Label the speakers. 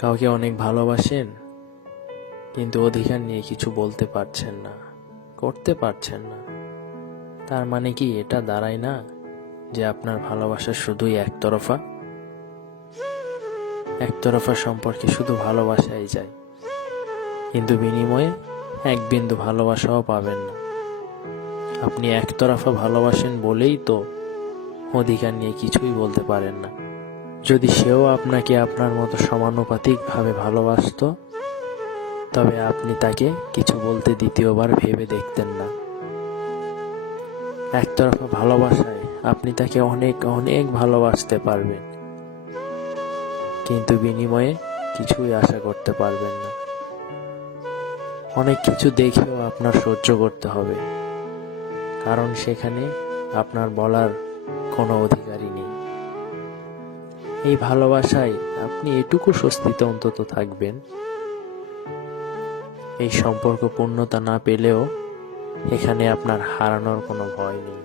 Speaker 1: কাউকে অনেক ভালোবাসেন, কিন্তু অধিকার নিয়ে কিছু বলতে পারছেন না, করতে পারছেন না। তার মানে কি এটা দাঁড়ায় না যে আপনার ভালোবাসা শুধুই একতরফা? একতরফা সম্পর্কে শুধু ভালোবাসাই যায়, কিন্তু বিনিময়ে এক বিন্দু ভালোবাসাও পাবেন না। আপনি একতরফা ভালোবাসেন বলেই তো অধিকার নিয়ে কিছুই বলতে পারেন না। যদি সেও আপনাকে আপনার মতো সমানুপাতিকভাবে ভালোবাসতো, তবে আপনি তাকে কিছু বলতে দ্বিতীয়বার ভেবে দেখতেন না। একতরফা ভালোবাসায় আপনি তাকে অনেক অনেক ভালোবাসতে পারবেন, কিন্তু বিনিময়ে কিছুই আশা করতে পারবেন না। অনেক কিছু দেখেও আপনার সহ্য করতে হবে, কারণ সেখানে আপনার বলার কোনো অধিকারই নেই। এই ভালোবাসায় আপনি এটুকু স্বস্তিতে অন্তত থাকবেন। এই সম্পর্ক পূর্ণতা না পেলেও এখানে আপনার হারানোর কোনো ভয় নেই।